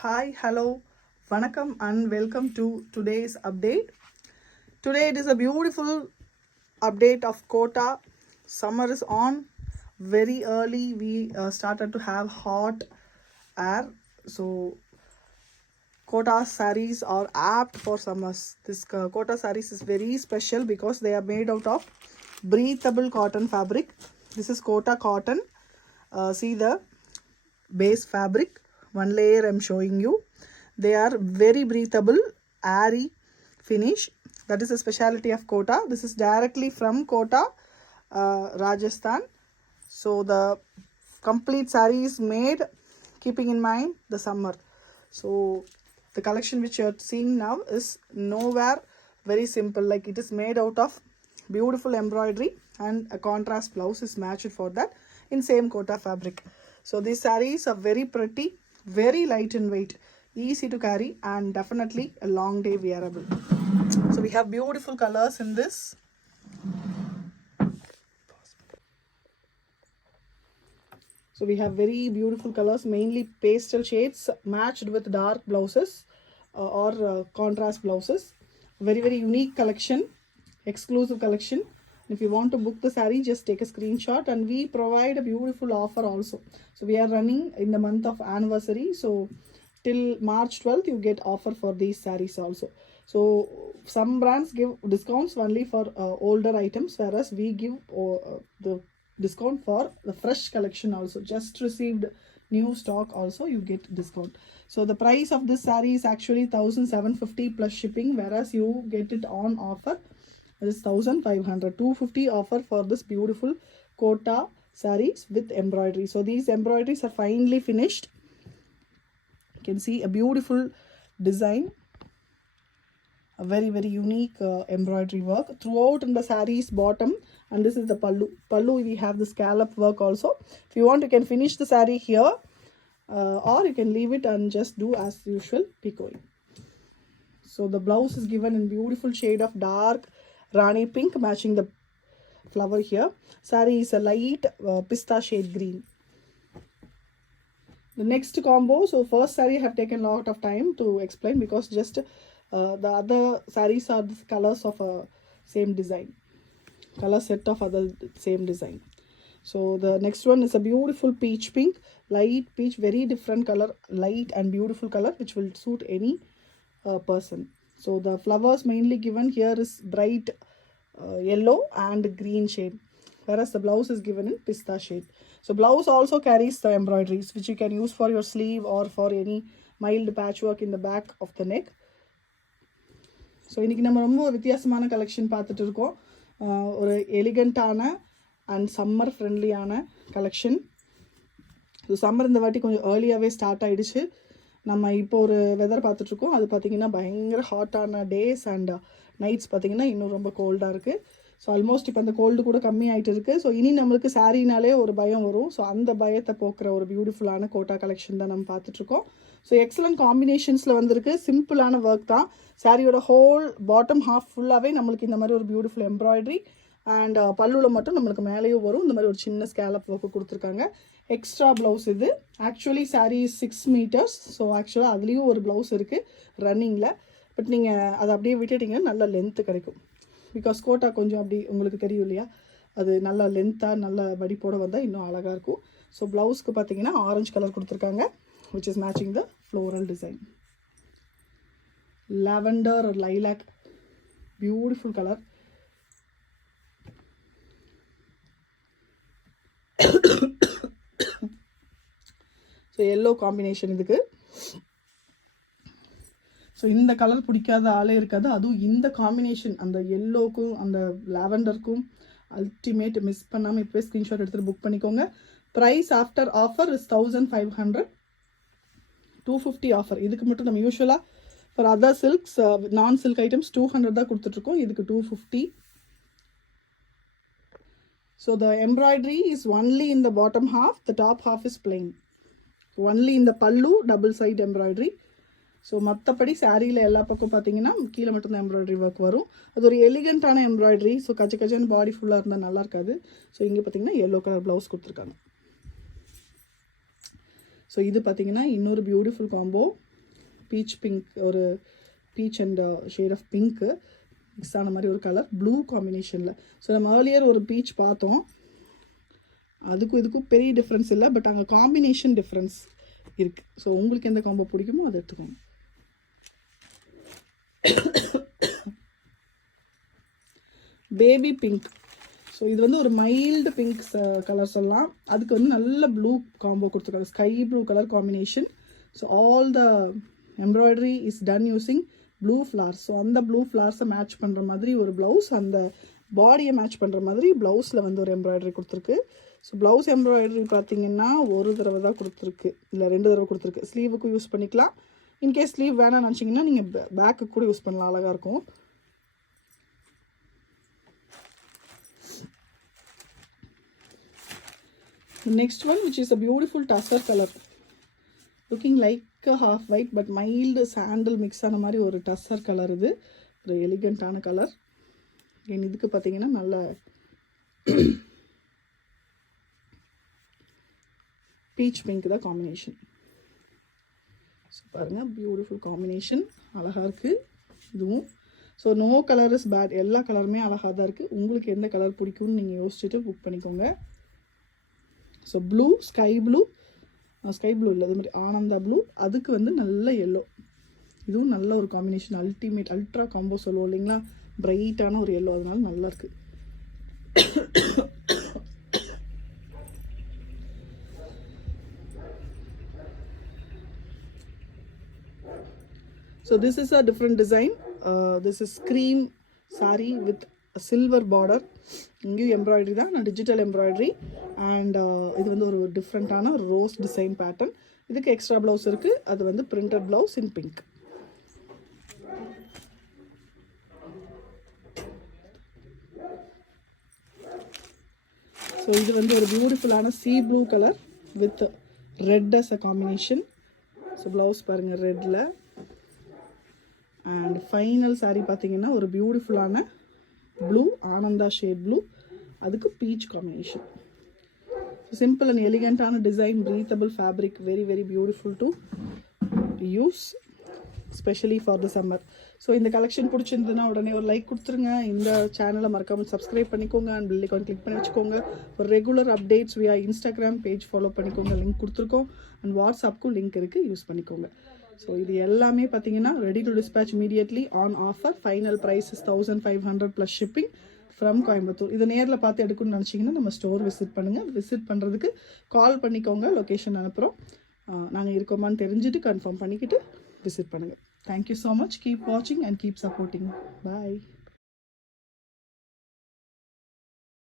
Hi, hello, vanakkam and welcome to today's update. Today it is a beautiful update of Kota. Summer is on. Very early we started to have hot air. So Kota sarees are apt for summers. This Kota sarees is very special because they are made out of breathable cotton fabric. This is Kota cotton. See the base fabric, one layer I'm showing you. They are very breathable, airy finish. That is the speciality of Kota. This is directly from Kota, Rajasthan. So the complete saree is made keeping in mind the summer. So the collection which you're seeing now is nowhere very simple. Like it is made out of beautiful embroidery and a contrast blouse is matched for that in same Kota fabric. So these sarees are very pretty, very light in weight, easy to carry and definitely a long day wearable. So we have beautiful colors in this. So we have very beautiful colors, mainly pastel shades matched with dark blouses or contrast blouses. Very unique collection, exclusive collection. If you want to book the saree, just take a screenshot and we provide a beautiful offer also. So we are running in the month of anniversary. So till March 12th, you get offer for these sarees also. So some brands give discounts only for older items, whereas we give the discount for the fresh collection also. Just received new stock also you get discount. So the price of this saree is actually 1750 plus shipping, whereas you get it on offer is 1500. 250 offer for this beautiful Kota sarees with embroidery. So these embroideries are finely finished. You can see a beautiful design, a very unique embroidery work throughout in the saree's bottom. And this is the pallu. We have the scallop work also. If you want, you can finish the saree here or you can leave it and just do as usual picoing. So the blouse is given in beautiful shade of dark Rani pink, matching the flower here. Saree is a light pista shade green. The next combo, so first saree I have taken a lot of time to explain because just the other sarees are the colors of a same design, color set of other same design. So the next one is a beautiful peach pink, light peach, very different color, light and beautiful color which will suit any person. So the flowers mainly given here is bright yellow and green shade, whereas the blouse is given in pista shade. So blouse also carries the embroideries which you can use for your sleeve or for any mild patchwork in the back of the neck. So இன்றைக்கி நம்ம ரொம்ப வித்தியாசமான collection பார்த்துட்டு இருக்கோம். ஒரு எலிகண்ட்டான and summer ஃப்ரெண்ட்லியான collection. So summer இந்த வாட்டி கொஞ்சம் ஏர்லியாகவே ஸ்டார்ட் ஆகிடுச்சு. நம்ம இப்போ ஒரு வெதர் பார்த்துட்ருக்கோம். அது பார்த்திங்கன்னா பயங்கர ஹாட்டான டேஸ் அண்ட் நைட்ஸ் பார்த்திங்கன்னா இன்னும் ரொம்ப கோல்டாக இருக்குது. ஸோ ஆல்மோஸ்ட் இப்போ அந்த கோல்டு கூட கம்மி ஆகிட்டு இருக்குது. ஸோ இனி நம்மளுக்கு சாரீனாலே ஒரு பயம் வரும். ஸோ அந்த பயத்தை போக்குற ஒரு பியூட்டிஃபுல்லான கோட்டா கலெக்ஷன் தான் நம்ம பார்த்துட்ருக்கோம். ஸோ எக்ஸலண்ட் காம்பினேஷன்ஸில் வந்திருக்கு. சிம்பிளான ஒர்க் தான். சாரியோட ஹோல் பாட்டம் ஹாஃப் ஃபுல்லாகவே நம்மளுக்கு இந்த மாதிரி ஒரு பியூட்டிஃபுல் எம்ப்ராய்டரி அண்ட் பல்லுவில் மட்டும் நம்மளுக்கு மேலேயும் வரும். இந்த மாதிரி ஒரு சின்ன ஸ்கேலப் ஒர்க்கு கொடுத்துருக்காங்க. எக்ஸ்ட்ரா ப்ளவுஸ் இது. ஆக்சுவலி சாரீ 6 meters. ஸோ ஆக்சுவலாக அதுலேயும் ஒரு ப்ளவுஸ் இருக்குது ரன்னிங்கில். பட் நீங்கள் அதை அப்படியே விட்டுட்டிங்கன்னா நல்ல லென்த்து கிடைக்கும். பிகாஸ் கோட்டா கொஞ்சம் அப்படி உங்களுக்கு தெரியும் இல்லையா, அது நல்லா லென்த்தாக நல்ல வடிப்போட வந்தால் இன்னும் அழகாக இருக்கும். ஸோ ப்ளவுஸ்க்கு பார்த்தீங்கன்னா ஆரஞ்சு கலர் கொடுத்துருக்காங்க which is matching the floral design. Lavender or lilac, beautiful color. So yellow combination இதுக்கு. ஸோ இந்த கலர் பிடிக்காத ஆளே இருக்காது. அதுவும் இந்த காம்பினேஷன் அந்த எல்லோக்கும் அந்த லாவெண்டருக்கும் அல்டிமேட். மிஸ் பண்ணாமல் இப்போ ஸ்க்ரீன்ஷாட் எடுத்துகிட்டு புக் பண்ணிக்கோங்க. Price after offer is 1500. 250 offer. இதுக்கு மட்டும் நம்ம யூஸ்வலாக for other silks non silk items 200 தான் கொடுத்துட்ருக்கோம். இதுக்கு 250. So the embroidery is only in the bottom half, the top half is plain. Only இந்த பல்லு டபுள் சைட் எம்ப்ராய்டரி. ஸோ மற்றபடி சாரியில் எல்லா பக்கம் பார்த்தீங்கன்னா கீழே மட்டும் தான் எம்ப்ராய்டரி ஒர்க் வரும். அது ஒரு எலிகண்ட்டான எம்ப்ராய்டரி. ஸோ கச்சன்னு பாடி ஃபுல்லாக இருந்தால் நல்லா இருக்காது. ஸோ இங்கே பார்த்தீங்கன்னா எல்லோ கலர் ப்ளவுஸ் கொடுத்துருக்காங்க. ஸோ இது பார்த்தீங்கன்னா இன்னொரு பியூட்டிஃபுல் காம்போ. பீச் பிங்க், ஒரு பீச் அண்ட் ஷேட் ஆஃப் பிங்க்கு மிக்ஸ் ஆன மாதிரி ஒரு கலர், ப்ளூ காம்பினேஷனில். ஸோ நம்ம ஏர்லியர் ஒரு பீச் பார்த்தோம், அதுக்கும் இதுக்கும் பெரிய டிஃப்ரென்ஸ் இல்லை, பட் அங்கே காம்பினேஷன் டிஃப்ரென்ஸ் இருக்குது. ஸோ உங்களுக்கு எந்த காம்போ பிடிக்குமோ அதை எடுத்துக்கோங்க. Baby pink. ஸோ இது வந்து ஒரு மைல்டு பிங்க் கலர் சொல்லலாம். அதுக்கு வந்து நல்ல ப்ளூ காம்போ கொடுத்துருக்காங்க, sky blue colour combination. So all the embroidery is done using blue flowers. So அந்த ப்ளூ ஃப்ளார்ஸை மேட்ச் பண்ணுற மாதிரி ஒரு ப்ளவுஸ், அந்த பாடியை மேட்ச் பண்ணுற மாதிரி ப்ளவுஸில் வந்து ஒரு எம்ப்ராய்டரி கொடுத்துருக்கு. ஸோ ப்ளவுஸ் எம்ப்ராய்டரி பார்த்தீங்கன்னா ஒரு தடவை தான் கொடுத்துருக்கு, இல்லை 2 தடவை கொடுத்துருக்கு. ஸ்லீவுக்கும் யூஸ் பண்ணிக்கலாம். இன்கேஸ் ஸ்லீவ் வேணாம்னு நினச்சிங்கன்னா நீங்கள் பேக்கு கூட யூஸ் பண்ணலாம், அழகாக இருக்கும். Next one, which is a beautiful tussar color, looking like a half white but mild sandal mix ஆன மாதிரி ஒரு tussar color. இது ஒரு எலிகண்டான கலர். இதுக்கு பார்த்தீங்கன்னா நல்ல பீச் பிங்க் தான் காம்பினேஷன். ஸோ பாருங்கள், பியூட்டிஃபுல் காம்பினேஷன், அழகாக இருக்குது இதுவும். So no colour is bad, எல்லா கலருமே அழகாக தான் இருக்குது. உங்களுக்கு எந்த கலர் பிடிக்கும்னு நீங்கள் யோசிச்சுட்டு புக் பண்ணிக்கோங்க. ஸோ ப்ளூ, ஸ்கை ப்ளூ இல்லை, அது மாதிரி ஆனந்தா ப்ளூ, அதுக்கு வந்து நல்ல எல்லோ, இதுவும் நல்ல ஒரு காம்பினேஷன். அல்டிமேட் அல்ட்ரா காம்போ சொல்லுவோம் இல்லைங்களா, பிரைட்டான ஒரு எல்லோ, அதனால நல்லா இருக்குது. So this is a different design. This is cream saree with a silver border. இங்கேயும் எம்ப்ராய்டரி தான், நான் டிஜிட்டல் எம்ப்ராய்டரி. அண்ட் இது வந்து ஒரு டிஃப்ரெண்ட்டான ரோஸ் டிசைன் பேட்டர்ன். இதுக்கு எக்ஸ்ட்ரா ப்ளவுஸ் இருக்குது, அது வந்து printed blouse in pink. So இது வந்து ஒரு பியூட்டிஃபுல்லான sea blue colour with red as a combination. So blouse பாருங்கள் ரெட்டில். அண்ட் ஃபைனல் சாரீ பார்த்தீங்கன்னா ஒரு பியூட்டிஃபுல்லான ப்ளூ, ஆனந்தா ஷேட் ப்ளூ, அதுக்கு பீச் காம்பினேஷன். சிம்பிள் அண்ட் எலிகண்டான design, breathable fabric, very very beautiful to use, specially for the summer. So இந்த கலெக்ஷன் பிடிச்சிருந்ததுன்னா உடனே ஒரு லைக் கொடுத்துருங்க. இந்த சேனலை மறக்காமல் சப்ஸ்கிரைப் பண்ணிக்கோங்க அண்ட் பெல் ஐகான் கிளிக் பண்ணி வச்சுக்கோங்க. ஒரு regular updates via Instagram page follow பண்ணிக்கோங்க, லிங்க் கொடுத்துருக்கோம். அண்ட் வாட்ஸ்அப்புக்கும் லிங்க் இருக்குது, யூஸ் பண்ணிக்கோங்க. ஸோ இது எல்லாமே பார்த்தீங்கன்னா ready to dispatch immediately on offer. Final price is 1500 plus shipping from Coimbatore. இது நேரில் பார்த்து எடுக்கணும்னு நினச்சிங்கன்னா நம்ம ஸ்டோர் விசிட் பண்ணுங்கள். விசிட் பண்ணுறதுக்கு கால் பண்ணிக்கோங்க, லொக்கேஷன் அனுப்புகிறோம். நாங்கள் இருக்கோமான்னு தெரிஞ்சுட்டு கன்ஃபார்ம் பண்ணிக்கிட்டு விசிட் பண்ணுங்கள். Thank you so much. கீப் வாட்சிங் அண்ட் கீப் சப்போர்ட்டிங். பாய்.